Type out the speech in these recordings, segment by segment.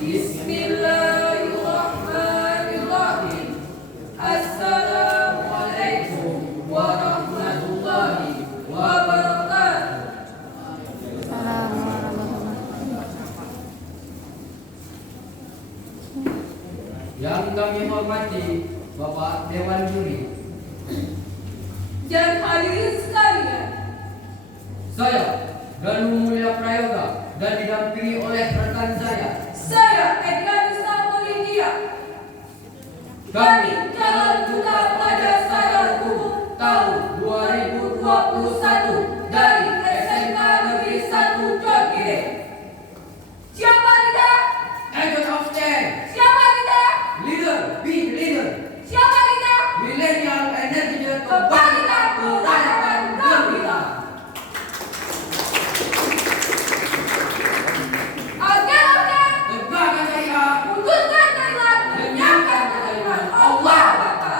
Bismillahirrahmanirrahim. Assalamualaikum warahmatullahi wabarakatuh. Yang kami hormati Bapak Dewan Juri Dan hadirin sekalian, saya Danu Mulia Prayoga dan didampingi oleh rekan saya Edgarisa Polidia. Kami calon duta pada Sadar Hukum tahun 2021 dari SMK Negeri 1 GIREK. Siapa kita? Agent of Change, Siapa kita? leader, be leader, Siapa kita? millennial energy kebangkitan peradaban gembira. Agar Tegakkan syariat, wujudkan kalimat menyangkan kalimat Allah Ta'ala.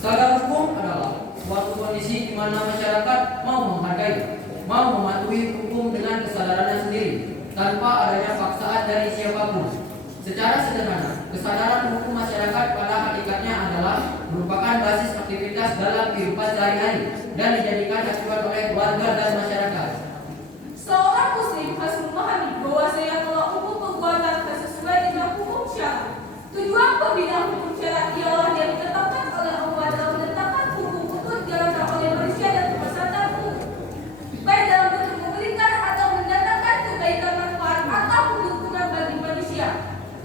Sadar hukum adalah suatu kondisi di mana masyarakat mau menghargai, mau mematuhi hukum dengan kesadarannya sendiri, tanpa adanya paksaan dari siapapun. Secara sederhana, kesadaran hukum masyarakat pada hakikatnya adalah merupakan basis aktivitas dalam kehidupan sehari-hari dan dijadikan acuan oleh keluarga dan masyarakat. seorang muslim harus memahami bahwasanya kalau hukum perbuatan sesuai dengan hukum syara. Tujuan pembinaan hukum syara ialah yang ditetapkan oleh Allah dalam menetapkan hukum untuk dijalankan oleh manusia dan peserta hukum, baik dalam bentuk memberikan atau mendatangkan kebaikan manfaat atau keuntungan bagi manusia,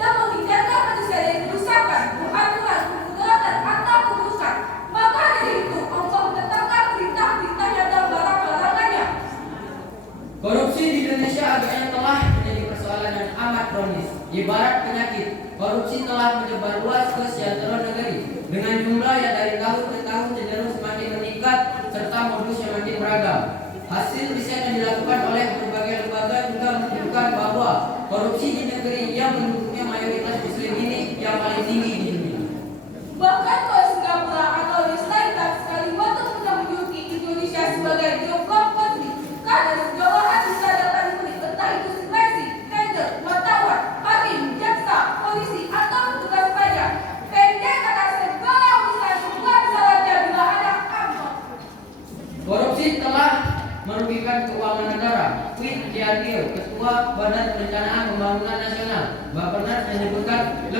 dan menghindarkan manusia dari kerusakan, kehancuran, kemudaratan atau keburukan. Maka dari itu Allah menetapkan perintah-perintahnya dan larang-larangannya. Korupsi di Indonesia agaknya telah menjadi persoalan yang amat kronis. Ibarat penyakit, korupsi telah menyebar luas ke seantero negeri dengan jumlah yang dari tahun ke tahun cenderung semakin meningkat serta modus yang makin beragam. Hasil riset yang dilakukan oleh berbagai lembaga juga menunjukkan bahwa korupsi di negeri yang penduduknya mayoritas muslim ini yang paling tinggi di dunia. Bahkan kalau Singapura atau Thailand sekali waktu sudah menjuluki Indonesia sebagai developed country karena sejauh bisa dapat diberi entah itu seleksi, tender, wartawan, hakim, jaksa, polisi atau petugas pajak. Pendek kata segala urusan bukan salahnya bila ada amal. Korupsi telah merugikan keuangan negara. Win Kianil, Ketua Badan Perencanaan Pembangunan Nasional, Bappenas menyebutkan lebih